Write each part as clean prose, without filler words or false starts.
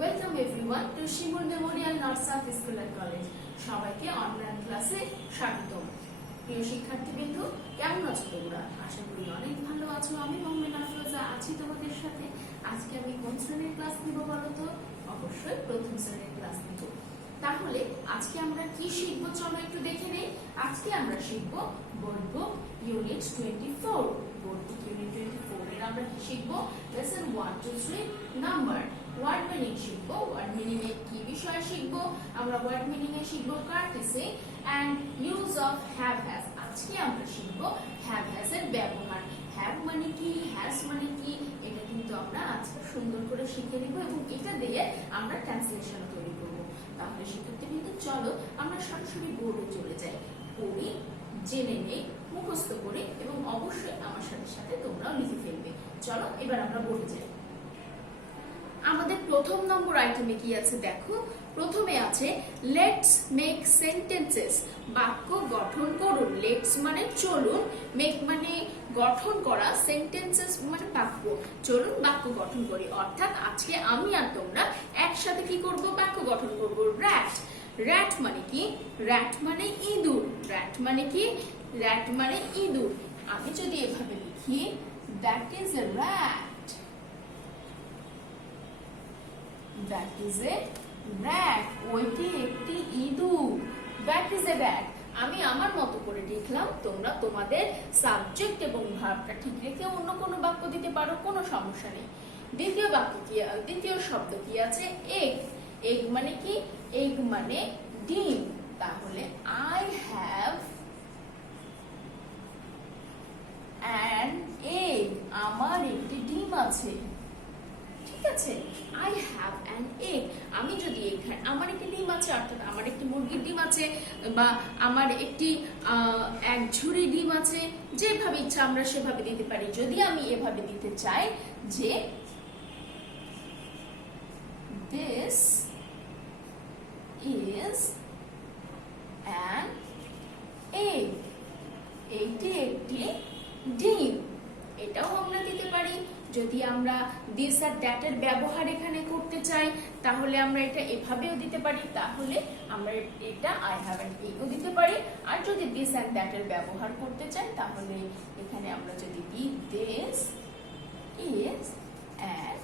Welcome everyone to Shimul memorial north south school and college. সবাইকে online ক্লাসে স্বাগতম। প্রিয় শিক্ষার্থীবৃন্দ, কেমন আছো তোমরা? আশা করি অনেক ভালো আছো। আমি মোহাম্মদ আফরোজা আছি তোমাদের সাথে। আজকে আমি কোন শ্রেণীর ক্লাস নিব বলো তো? অবশ্যই প্রথম শ্রেণীর ক্লাস নিব। তাহলে আজকে আমরা কি শিখবো চলো একটু দেখে নেই। আজকে আমরা শিখবো board book unit 24। Board book unit 24 এর আমরা কি শিখবো? Lesson 1 2 3 number. ওয়ার্ড মিনিং শিখবো। ওয়ার্ড মিনিং এর কি বিষয় শিখবো? আমরা ওয়ার্ড মিনিং এ শিখবো courtesy and use of have has. আজকে আমরা শিখবো হ্যাভ হ্যাজ এর ব্যবহার। হ্যাভ মানে কি, হ্যাজ মানে কি, এটা কিন্তু আমরা আজকে সুন্দর করে শিখে নিব এবং এটা দিয়ে আমরা ট্রান্সলেশন তৈরি করব। তাহলে শিক্ষার্থীবৃন্দ চলো আমরা সরাসরি বোর্ডে চলে যাই, পড়ি, জেনে নেই, মুখস্থ করি এবং অবশ্যই আমার সাথে সাথে তোমরাও লিখে ফেলবে। চলো এবার আমরা বোর্ডে যাই। আমাদের প্রথম নম্বর আইটেমে কি আছে দেখো। প্রথমে আছে লেটস মেক সেন্টেন্সেস। বাক্য গঠন করুন। লেটস মানে চলুন, মেক মানে গঠন করা, সেন্টেন্সেস মানে বাক্য। চলুন বাক্য গঠন করি। অর্থাৎ আজকে আমি আর তোমরা একসাথে কি করব? বাক্য গঠন করব। র‍্যাট। র‍্যাট মানে কি? র‍্যাট মানে ইঁদুর। র‍্যাট মানে কি? র‍্যাট মানে ইঁদুর। আমি যদি এভাবে লিখি, that is a rat. That is a rat. ওইটি একটি ইঁদুর। That is a rat. আমি আমার মতো করে লিখলাম, তোমরা তোমাদের সাবজেক্ট এবং ভার্বটা ঠিক রেখে অন্য কোনো বাক্য দিতে পারো, কোনো সমস্যা নেই। দ্বিতীয় বাক্য কি? দ্বিতীয় শব্দ কি আছে? এগ। এগ মানে কি? এগ মানে ডিম। তাহলে I have an egg. আমার একটি ডিম আছে। ঠিক আছে, I have an egg. আমি যদি এখানে আমার একটি ডিম আছে, অর্থাৎ আমার একটি মুরগির ডিম আছে বা আমার একটি এক ঝুড়ি ডিম আছে, যেভাবে ইচ্ছা আমরা সেভাবে দিতে পারি। যদি আমি এভাবে দিতে চাই যে this is an egg, এইটি একটি ডিম, এটাও আমরা দিতে পারি। যদি আমরা দিস আর দ্যাট এর ব্যবহার এখানে করতে চাই তাহলে আমরা এটা এভাবেও দিতে পারি। তাহলে আমরা এটা আই হ্যাভ অ্যান এগও দিতে পারি। আর যদি দিস এন্ড দ্যাট এর ব্যবহার করতে চাই তাহলে এখানে আমরা যদি দিই দিস ইজ অ্যান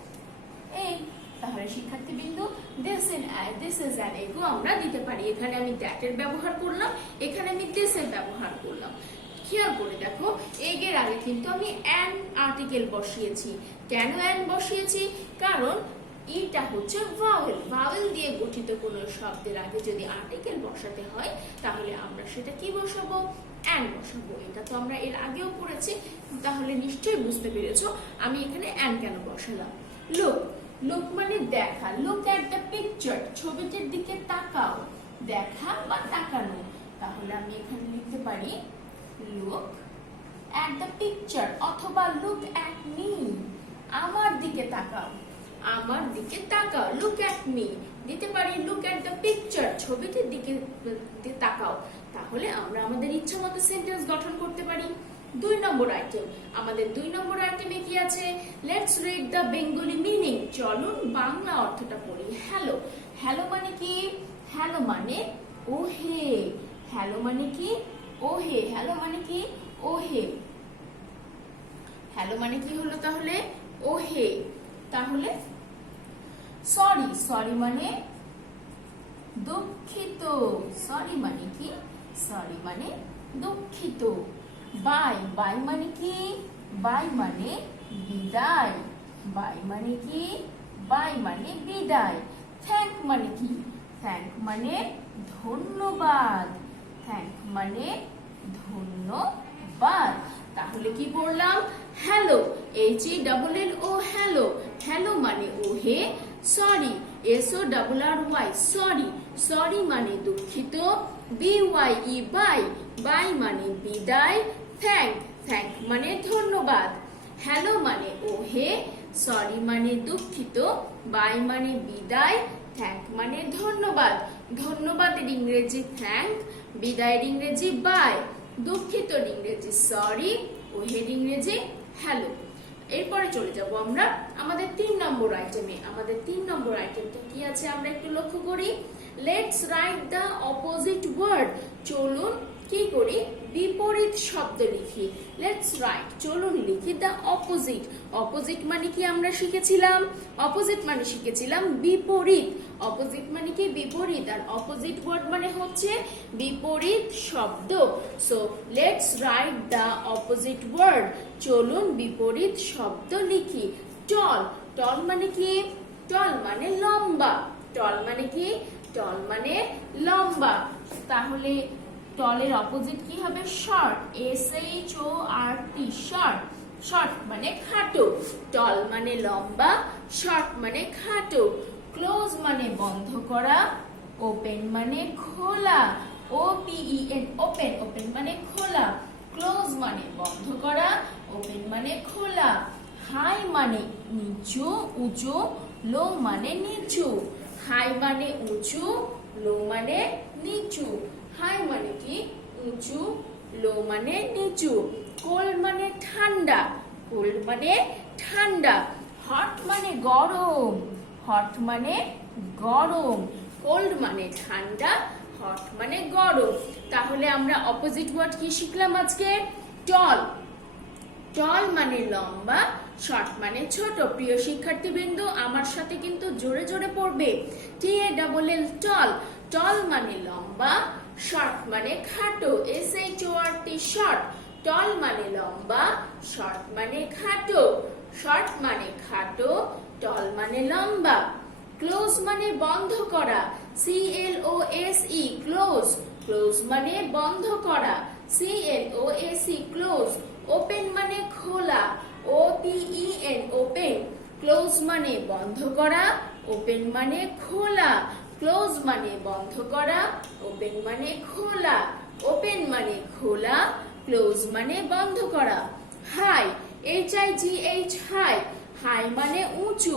এগ, তাহলে শিক্ষার্থীবৃন্দ দিস ইজ অ্যান এগও আমরা দিতে পারি। এখানে আমি দ্যাট এর ব্যবহার করলাম, এখানে আমি দিস এর ব্যবহার করলাম। খেয়াল করে দেখো, এগ এর আগে কিন্তু আমি অ্যান আর্টিকেল বসিয়েছি। কেন অ্যান বসিয়েছি? কারণ এটা হচ্ছে ভাওয়েল। ভাওয়েল দিয়ে গঠিত কোনো শব্দের আগে যদি আর্টিকেল বসাতে হয় তাহলে আমরা সেটা কি বসাবো? অ্যান বসাবো। এটা তো আমরা এর আগেও পড়েছি, তাহলে নিশ্চয়ই বুঝতে পেরেছো আমি এখানে অ্যান কেন বসালাম। লুক। লুক মানে দেখা। Look at the picture. ছবিটির দিকে তাকাও। দেখা বা তাকানো। তাহলে আমি এখানে লিখতে পারি look at the picture অথবা look at me, আমার দিকে তাকাও। আমার দিকে তাকাও, look at me দিতে পারি। look at the picture ছবিটির দিকে তাকাও। তাহলে আমরা আমাদের ইচ্ছা মতো সেন্টেন্স গঠন করতে পারি। 2 নম্বর আইটেম। আমাদের 2 নম্বর আইটেমে কি আছে? Let's read the Bengali meaning. চলুন বাংলা অর্থটা পড়ি। হ্যালো। হ্যালো মানে কি? হ্যালো মানে ওহে। হ্যালো মানে কি? ওহে। হ্যালো মানে কি? ওহে। হ্যালো মানে কি হলো তাহলে? ওহে। তাহলে সরি। সরি মানে দুঃখিত। সরি মানে কি? সরি মানে দুঃখিত। বাই। বাই মানে কি? বাই মানে বিদায়। বাই মানে কি? বাই মানে বিদায়। থ্যাঙ্ক মানে কি? থ্যাঙ্ক মানে ধন্যবাদ। থ্যাঙ্ক মানে ধন্যবাদ। তাহলে কি পড়লাম? হ্যালো। HELLO hello. হ্যালো মানে ওহে। Sorry SORRY sorry. সরি মানে দুঃখিত। BYE by. বাই মানে বিদায়। থ্যাঙ্ক। থ্যাঙ্ক মানে ধন্যবাদ। হ্যালো মানে ওহে। সরি মানে দুঃখিত। বাই মানে বিদায়। থ্যাঙ্ক মানে ধন্যবাদ। ধন্যবাদের ইংরেজি থ্যাঙ্ক, বিদায়ের ইংরেজি বাই, দুঃখিতর ইংরেজি সরি, ওহের ইংরেজি হ্যালো। এরপরে চলে যাব আমরা আমাদের 3 নম্বর আইটেমে। আমাদের 3 নম্বর আইটেমটা কি আছে আমরা একটু লক্ষ্য করি। Let's write the opposite word. চলুন কি করি, বিপরীত শব্দ লিখি। লেটস রাইট, চলুন লিখি দ্য অপোজিট। অপোজিট মানে কি আমরা শিখেছিলাম? অপোজিট মানে শিখেছিলাম বিপরীত। অপোজিট মানে কি বিপরীত, আর অপোজিট ওয়ার্ড মানে হচ্ছে বিপরীত শব্দ। So let's write the opposite word. চলুন বিপরীত শব্দ লিখি। টল, টল মানে কি? টল মানে লম্বা। টল মানে কি? টল মানে লম্বা। তাহলে টলের অপোজিট কি হবে? Short, SHORT, short. শর্ট মানে খাটো। টল মানে লম্বা, শর্ট মানে খাটো। ক্লোজ মানে বন্ধ করা, ওপেন মানে খোলা, OPEN, ওপেন। ওপেন মানে খোলা। ক্লোজ মানে বন্ধ করা, ওপেন মানে খোলা। হাই মানে নিচু, উঁচু, লো মানে নিচু। হাই মানে উঁচু, লো মানে নিচু। হাই মানে কি? উঁচু, লো মানে নিচু। কোল্ড মানে ঠান্ডা, কোল্ড মানে ঠান্ডা। হট মানে গরম, হট মানে গরম। কোল্ড মানে ঠান্ডা, হট মানে গরম। তাহলে আমরা অপোজিট ওয়ার্ড কি শিখলাম আজকে? টল। টল মানে লম্বা, শর্ট মানে ছোট। প্রিয় শিক্ষার্থীবৃন্দ, আমার সাথে কিন্তু জোরে জোরে পড়বে। TALL, টল। টল মানে লম্বা, শর্ট মানে খাটো, SHORT, শর্ট। টল মানে লম্বা, শর্ট মানে খাটো। শর্ট মানে খাটো, টল মানে লম্বা। ক্লোজ মানে বন্ধ করা, CLOSE, ক্লোজ। ক্লোজ মানে বন্ধ করা, CLOSE, ক্লোজ। ওপেন মানে খোলা, OPEN, ওপেন। ক্লোজ মানে বন্ধ করা, ওপেন মানে খোলা। ক্লোজ মানে বন্ধ করা, ওপেন মানে খোলা। ওপেন মানে খোলা, ক্লোজ মানে বন্ধ করা। High, HIGH, high. হাই মানে উঁচু,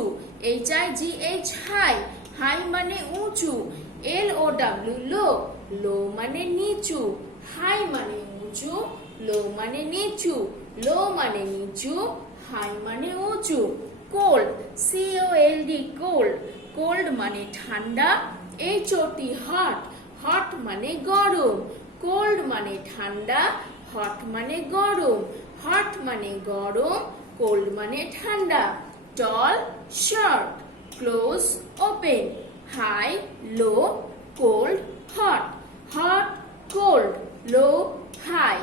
HIGH, হাই। হাই মানে উঁচু। LOW, লো। লো মানে নিচু। হাই মানে উঁচু, লো মানে নিচু। লো মানে নিচু, হাই মানে উঁচু। Cold, COLD, cold. কোল্ড মানে ঠান্ডা, HOT, হট। হট মানে গরম। কোল্ড মানে ঠান্ডা, হট মানে গরম। হট মানে গরম, কোল্ড মানে ঠান্ডা। টল, শর্ট। Close, open. হাই, লো, কোল্ড, হট। হট, কোল্ড, লো, হাই।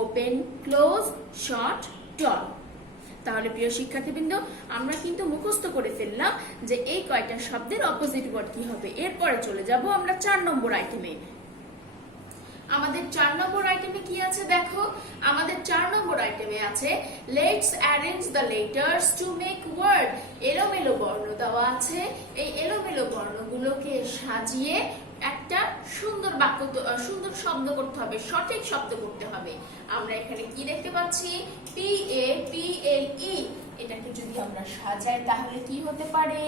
ওপেন, ক্লোজ, শর্ট, টল। তাহলে প্রিয় শিক্ষার্থীবৃন্দ, আমরা কিন্তু মুখস্থ করে ফেললাম যে এই কয়টা শব্দের অপোজিট ওয়ার্ড কি হবে। এরপরে চলে যাব আমরা 4 নম্বর আইটেমে। আমাদের 4 নম্বর আইটেমে কি আছে দেখো। আমাদের 4 নম্বর আইটেমে আছে let's arrange the letters to make word. এলোমেলো বর্ণ দেওয়া আছে, এই এলোমেলো বর্ণগুলোকে সাজিয়ে একটা সুন্দর বাক্য, সুন্দর শব্দ করতে হবে, সঠিক শব্দ করতে হবে। আমরা এখানে কি দেখতে পাচ্ছি? PAPLE। এটাকে যদি আমরা সাজাই তাহলে কি হতে পারে?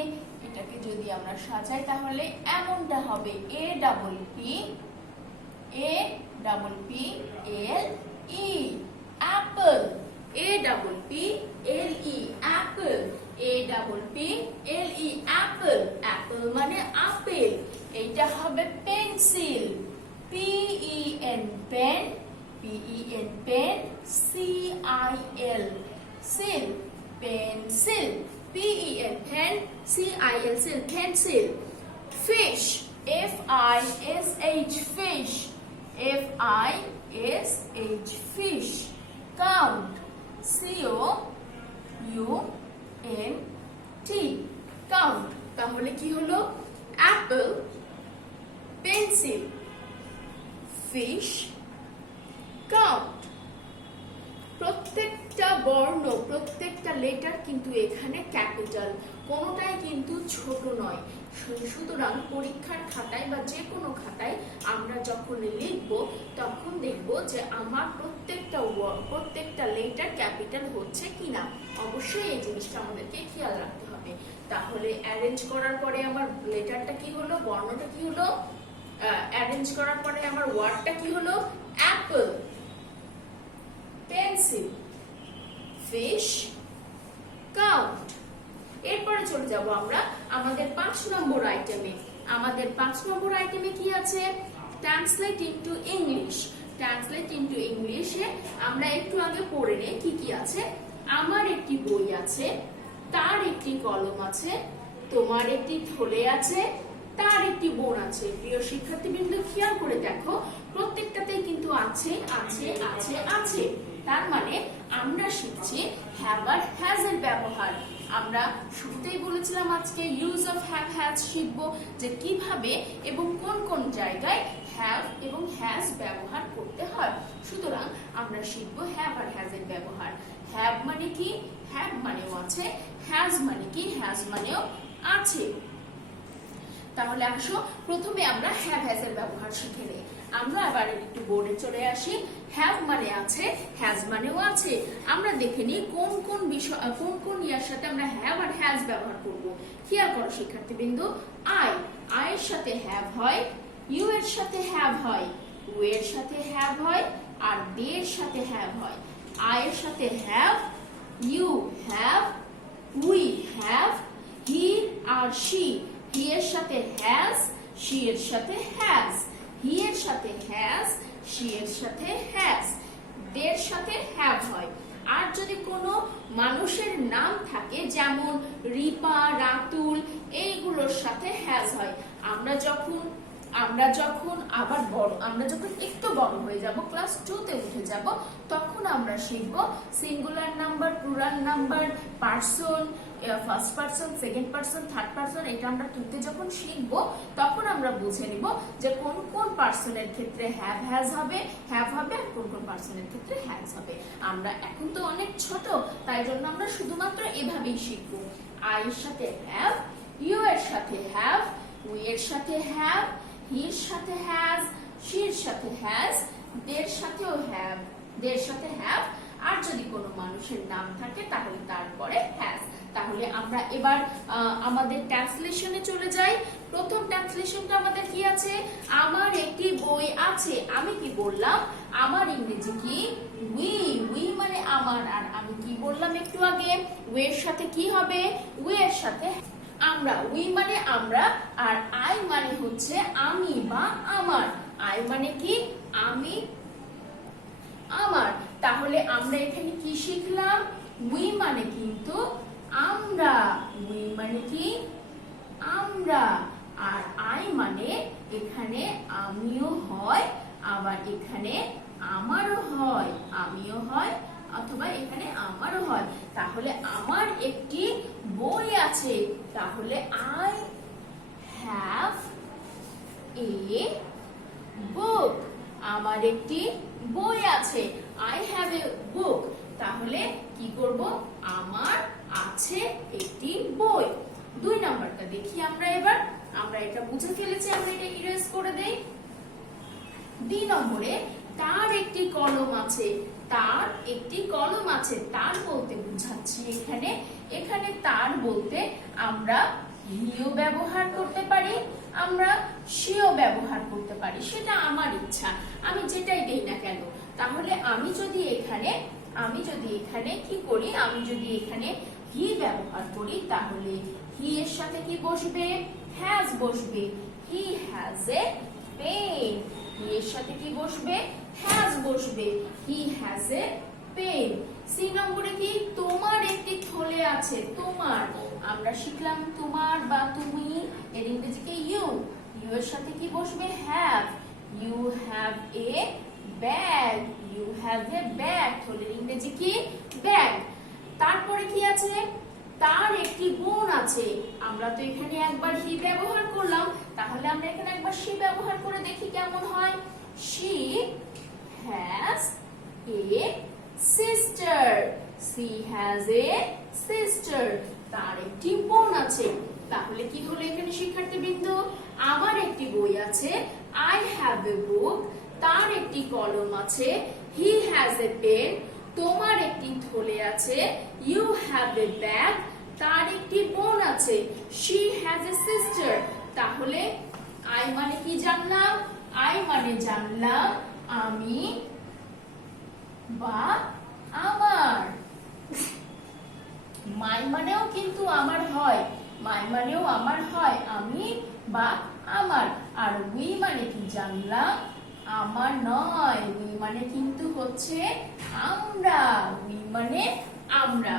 এটাকে যদি আমরা সাজাই তাহলে এমনটা হবে, APPLE, apple. APPLE, apple. APPLE, apple. Apple মানে আপেল। এইটা হবে pencil, PEN, pen. PEN, pen. CIL, cil, pencil. PEN, pen. CIL, cil, pencil. Fish, FISH, fish. FISH, fish. Count, COUNT, count. তাহলে কি হলো? Apple, pencil, fish, count. প্রত্যেকটা বর্ণ, প্রত্যেকটা লেটার কিন্তু এখানে ক্যাপিটাল, কোনোটাই কিন্তু ছোট নয়। সুতরাং পরীক্ষার খাতায় বা যে কোনো খাতায় আমরা যখন লিখব তখন দেখব যে আমার প্রত্যেকটা লেটার ক্যাপিটাল হচ্ছে কিনা। অবশ্যই এই জিনিসটা আমাদেরকে খেয়াল রাখতে হবে। তাহলে অ্যারেঞ্জ করার পরে আমার লেটারটা কি হলো, বর্ণটা কি হলো? অ্যারেঞ্জ করার পরে আমার ওয়ার্ডটা কি হলো? Apple, pencil, fish, count. এরপরে চলে যাব আমরা আমাদের 5 নম্বর আইটেমে। আমাদের 5 নম্বর আইটেমে কি আছে? Translate into English. Translate into ইংলিশে আমরা একটু আগে পড়ে নেই কি কি আছে। আমার একটি বই আছে, তার একটি কলম আছে, তোমার একটি থলে আছে, তার একটি বোন আছে। প্রিয় শিক্ষার্থীবৃন্দ, খেয়াল করে দেখো, প্রত্যেকটাতেই কিন্তু আছে আছে আছে আছে। তার মানে আমরা শিখছি হ্যাভ আর হ্যাজ এর ব্যবহার। আমরা শুরুতেই বলেছিলাম আজকে ইউজ অফ হ্যাভ হ্যাজ শিখবো, যে কিভাবে এবং কোন কোন জায়গায় হ্যাভ এবং হ্যাজ ব্যবহার করতে হয়। সুতরাং আমরা শিখবো হ্যাভ আর হ্যাজ এর ব্যবহার। হ্যাভ মানে কি? হ্যাভ মানেও আছে। হ্যাজ মানে কি? হ্যাজ মানেও আছে। তাহলে আসো প্রথমে আমরা হ্যাভ হ্যাজ এর ব্যবহার শিখে নেই। আমরা আবার একটু বোর্ডে চলে আসি। হ্যাভ মানে আছে, হ্যাজ মানেও আছে। আমরা দেখে নিই কোন কোন বিষয়, কোন কোন ইয়ার সাথে আমরা হ্যাভ আর হ্যাজ ব্যবহার করব। খেয়াল করো শিক্ষার্থীবৃন্দ, আই এর সাথে হ্যাভ হয়, ইউ এর সাথে হ্যাভ হয়, উ এর সাথে হ্যাভ হয়, আর দে এর সাথে হ্যাভ হয়। আই এর সাথে have, you have, we have, he আর শি, হি এর সাথে হ্যাজ, শি এর সাথে হ্যাজ, হি এর সাথে হ্যাজ, শি এর সাথে হ্যাজ, দের সাথে হ্যাভ হয়। আর যদি কোনো মানুষের নাম থাকে, যেমন রিপা, রাতুল, এইগুলোর সাথে হ্যাজ হয়। আমরা যখন একটু বড় হয়ে যাব, ক্লাস 2 তে উঠে যাব, তখন আমরা শিখব singular number, plural number, person, first person, second person, third person. এটা আমরা 2 তে যখন শিখব, তখন আমরা বুঝে নিব যে কোন কোন পারসনের ক্ষেত্রে হ্যাভ হ্যাজ হবে, হ্যাভ হবে, আর কোন কোন পারসনের ক্ষেত্রে হ্যাজ হবে। আমরা এখন তো অনেক ছোট, তাই জন্য আমরা শুধুমাত্র এভাবেই শিখব। আই এর সাথে হ্যাভ, ইউ এর সাথে হ্যাভ, উই এর সাথে হ্যাভ, হির সাথে হ্যাজ, শির সাথে হ্যাজ, দের সাথেও হ্যাভ, দের সাথে হ্যাভ। আর যদি কোনো মানুষের নাম থাকে তাহলে তারপরে হ্যাজ। তাহলে আমরা এবার আমাদের ট্রান্সলেশনে চলে যাই। প্রথম ট্রান্সলেশনটা আমাদের কি আছে? আমার একটি বই আছে। আমি কি বললাম? আমার ইংরেজি কি? উই। উই মানে আমার। আর আমি কি বললাম একটু আগে? উই এর সাথে কি হবে? উই এর সাথে আমরা। উই মানে আমরা, আর আই মানে হচ্ছে আমি বা আমার। আই মানে কি? আমি, আমার। তাহলে আমরা এখানে কি শিখলাম? উই মানে কিন্তু আমরা। উই মানে কি? আমরা। আর আই মানে এখানে আমিও হয়, আবার এখানে আমারও হয়, আমিও হয়, অথবা এখানে আমারও হয়। তাহলে আমার একটি বই আছে। তাহলে আই হ্যাভ এ বুক। আমার একটি বই আছে। আই হ্যাভ এ বুক। তাহলে কি করব? আমার আছে একটি বই। 2 নাম্বারটা দেখি আমরা এবার। আমরা এটা বুঝে ফেলেছি, আমরা এটা ইরেজ করে দেই। 2 নম্বরে তার একটি কলম আছে। তার একটি কলম আছে। তার বলতে বুঝাচ্ছি এখানে তার বলতে আমরা হিও ব্যবহার করতে পারি, আমরা শিও ব্যবহার করতে পারি। সেটা আমার ইচ্ছা, আমি যেটাই দেই না কেন। তাহলে আমি যদি এখানে কি করি? আমি যদি এখানে হি ব্যবহার করি, তাহলে হি এর সাথে কি বসবে? হ্যাজ বসবে। হি হ্যাজ এ পেন। হি এর সাথে কি বসবে? হ্যাজ বসবে। হি হ্যাজ এ পেন। 3 নম্বরে কি? তোমার একটি থলে আছে। তোমার, আমরা শিখলাম তোমার বা তুমি, এর ইংরেজি কি? ইউ। ইউ এর সাথে কি বসবে? Have. You have a bag. You have a bag. থলের ইংরেজি কি? ব্যাগ। তারপরে কি আছে? তার একটি বোন আছে। আমরা তো এখানে একবার হি ব্যবহার করলাম, তাহলে আমরা এখানে একবার শি ব্যবহার করে দেখি কেমন হয়। She has a sister. She has a sister. তার একটি বোন আছে। তাহলে কি হলো এখানে শিক্ষার্থীবৃন্দ? আমার একটি বই আছে। I have a book. তার একটি কলম আছে। He has a pen. তোমার একটি থলে আছে। You have a bag. তার একটি বোন আছে। She has a sister. তাহলে আই মানে কি জানলাম? আই মানে জানলাম আমি বা আমার। মাই মানেও কিন্তু আমার হয়, মাই মানেও আমার হয়, আমি বা আমার। আর উই মানে কি জানলাম? আমার নয়, উই মানে কিন্তু হচ্ছে আমরা, উই মানে আমরা।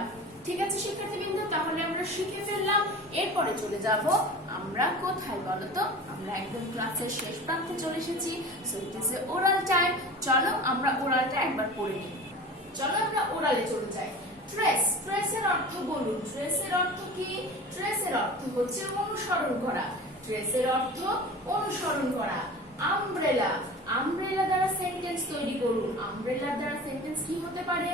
ঠিক আছে শিক্ষার্থীবৃন্দ, তাহলে আমরা শিখে ফেললাম। এরপরে চলে যাব আমরা কোথায় বলো তো? আমরা একদম ক্লাসের শেষ প্রান্তে চলে এসেছি। So it is a oral time. চলো আমরা ওরালটা একবার পড়ে নিই। চলো আমরা ওরালে চলে যাই। ট্রেস, ট্রেসের অর্থ বলুন। ট্রেসের অর্থ কি? ট্রেসের অর্থ হচ্ছে অনুসরণ করা। ট্রেসের অর্থ অনুসরণ করা। আমব্রেলা, আমব্রেলা দ্বারা সেন্টেন্স তৈরি করুন। আমব্রেলার দ্বারা সেন্টেন্স কি হতে পারে?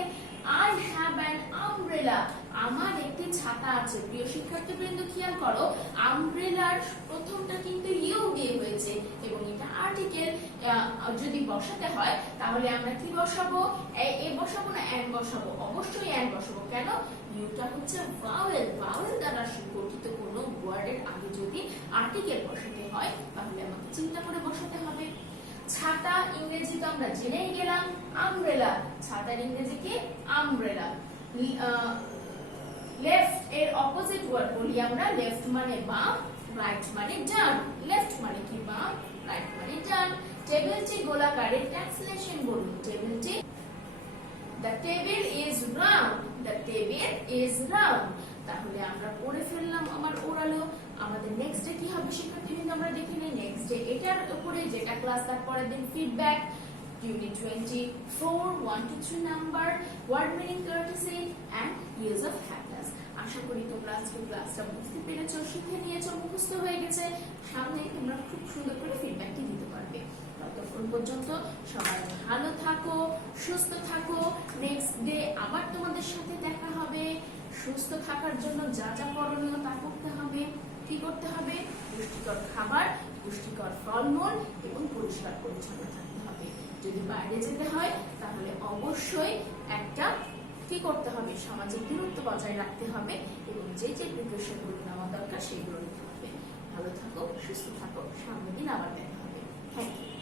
I have an umbrella, আমার একটি ছাতা আছে। প্রিয় শিক্ষার্থীবৃন্দ খেয়াল করো, আমব্রেলার প্রথমটা কিন্তু ইউ দিয়ে হয়েছে এবং এটা আর্টিকেল। যদি বসাতে হয় তাহলে আমরা কি বসাবো? এ বসাবো না এন বসাবো? অবশ্যই এন বসাবো। কেন? ইউটা হচ্ছে ভাওয়েল, ভাওয়েল দ্বারা গঠিত কোনো ওয়ার্ডের আগে যদি আর্টিকেল বসাতে হয় তাহলে আমাকে চিন্তা করে বসাতে হবে। ছাতা ইংরেজি তো আমরা জেনেই গেলাম, আমব্রেলা, ছাতার ইংরেজি কি? আমব্রেলা। লেফট এর অপোজিট ওয়ার্ড বলি আমরা, লেফট মানে বাম, রাইট মানে ডান। লেফট মানে কি? বাম, রাইট মানে ডান। টেবিলটি গোলাকারের ট্রান্সলেশন বলুন। টেবিলটি, the table is round, the table is round। তাহলে আমরা পড়ে ফেললাম আমার ওরালো। আমাদের নেক্সট ডে কি হবে শিক্ষার্থীবৃন্দ আমরা দেখে নেই। নেক্সট ডে এটার উপরে যেটা ক্লাস, তারপরের দিন feedback, unit 24 1 to 3 number, word meaning, courtesy and use of haves. আশা করি তোমরা আজকে ক্লাসটা বুঝতে পেরেছো, শিখে নিয়েছো, মুখস্থ হয়ে গেছে। সামনে তোমরা খুব সুন্দর করে ফিডব্যাকটি দিতে পারবে। ততক্ষণ পর্যন্ত সবাই ভালো থাকো, সুস্থ থাকো। নেক্সট ডে আবার তোমাদের সাথে দেখা হবে। সুস্থ থাকার জন্য যা যা করণীয় তা করতে হবে। কি করতে হবে? পুষ্টিকর খাবার, পুষ্টিকর ফলমূল এবং পরিষ্কার পরিচ্ছন্ন থাকতে হবে। যদি বাইরে যেতে হয় তাহলে অবশ্যই একটা কি করতে হবে? সামাজিক দূরত্ব বজায় রাখতে হবে এবং যে যে প্রিপারেশনগুলো নেওয়া দরকার সেগুলো নিতে হবে। ভালো থাকো, সুস্থ থাকো, সামনের দিন আবার দেখা হবে। Thank you.